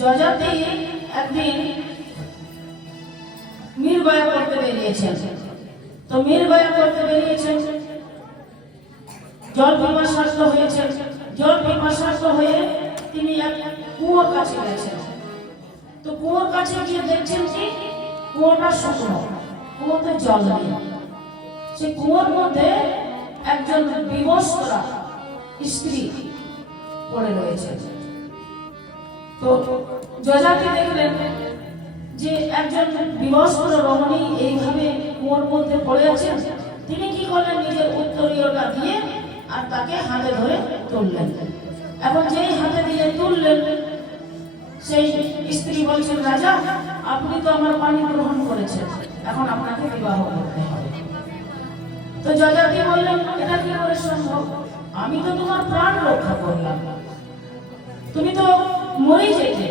যজাতি একদিন মীরবায়া করতে বেরিয়েছেন। তো মীরবায়া করতে বেরিয়েছেন, জল পিপাসার্ত হয়েছেন। জল পিপাসার্ত হয়ে তিনি এক কুয়োর কাছে গেছেন। তো কুয়োর কাছে গিয়ে দেখছেন কি কুয়োটা শুকনো, কুয়োতে জল নেই। সে কুয়োর মধ্যে একজন বিবস্ত্রা স্ত্রী পড়ে রয়েছে। তো যজাতি দেখলেন যে একজন বিবস্ত্র রমণী এইভাবে কুয়োর মধ্যে পড়ে আছেন। তিনি কি করলেন, নিজের উত্তরীয়টা দিয়ে আর তাকে হাতে ধরে তুললেন। এখন যেই হাতে দিয়ে তুললেন, সেই স্ত্রী বলছেন, রাজা আপনি তো আমার পানি গ্রহণ করেছেন, এখন আপনাকে বিবাহ করতে হবে। তো যজাতি বললেন, এটা কি করে সম্ভব? আমি তো তোমার প্রাণ রক্ষা করলাম, তুমি তো মরে যেতে,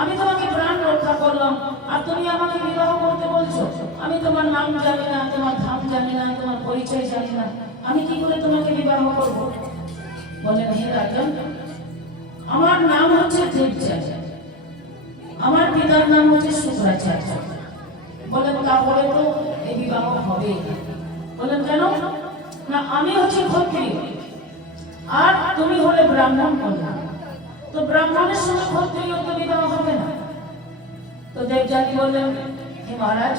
আমি তোমাকে প্রাণ রক্ষা করলাম, আর তুমি আমাকে বিবাহ করতে বলছো? আমি তোমার নাম জানি না, তোমার ধাম জানি না, তোমার পরিচয় জানি না, আমি কি করে তোমাকে বিবাহ করবো? বললেন, হে রাজন, আমার নাম হচ্ছে দেবযানী, আমার পিতার নাম হচ্ছে শুক্রাচার্য। বললেন, তাহলে তো এই বিবাহ হবে। বললেন, কেন? না, আমি হচ্ছে ক্ষত্রিয় আর তুমি হলে ব্রাহ্মণ কন্যা, তো ব্রাহ্মণের সঙ্গে ক্ষত্রিয় তো বিবাহ হবে না। তো দেবযানী বললেন, হে মহারাজ,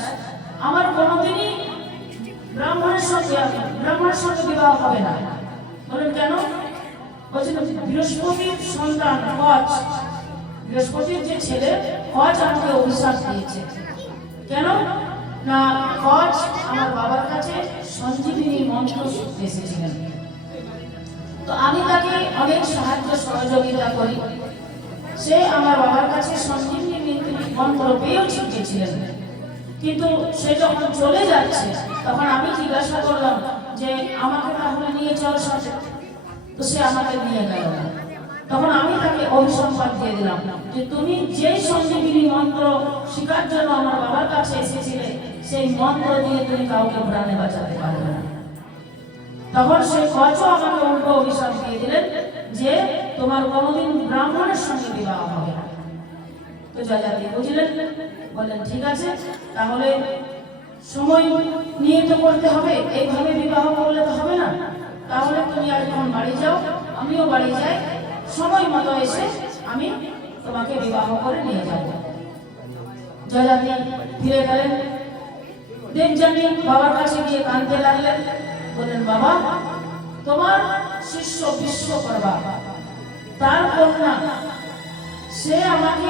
আমার কোনোদিনই ব্রাহ্মণের সঙ্গে বিবাহ হবে না। বললেন, কেন? বলছেন, বৃহস্পতির সন্তান কচ, বৃহস্পতির যে ছেলে কচ আমাকে অভিশাপ দিয়েছে। কেন? না, কচ আমার বাবার কাছে সঞ্জীবিনী মন্ত্র শিখতে এসেছিলেন। তো আমি তাকে অনেক সাহায্য সহযোগিতা করি, সে আমার বাবার কাছে সঞ্জীবিনী মন্ত্র পেয়েও শিখেছিলেন। কিন্তু সে যখন চলে যাচ্ছে, তখন আমি জিজ্ঞাসা করলাম যে আমাকে তাহলে নিয়ে চল সাথে। তো সে আমাকে নিয়ে গেল না। তখন আমি তাকে অভিসম্পাদ দিয়ে দিলাম যে তুমি যে সঞ্জীবিনী মন্ত্র শিখার জন্য আমার বাবার কাছে এসেছিলে, সেই মন্ত্র দিয়ে তুমি কাউকে প্রাণে বাঁচাতে পারবে না। তখন সে কচ আমাকে উল্টো অভিশাপ দিয়ে দিলেন যে তোমার কোনোদিন ব্রাহ্মণের সঙ্গে বিবাহ হবে না। তো যজাতি বুঝলেন, বললেন, ঠিক আছে, তাহলে সময় নিয়ে তো করতে হবে, এইভাবে বিবাহ করলে তো হবে না। তাহলে তুমি আর এখন বাড়ি যাও, আমিও বাড়ি যাই, সময় মতো এসে আমি তোমাকে বিবাহ করে নিয়ে যাব। যজাতি ফিরে গেলেন। দেবযানী বাবার কাছে গিয়ে কাঁদতে লাগলেন। বললেন, বাবা, তোমার শিষ্য বিশ্বকর্মা, তার কন্যা, সে আমাকে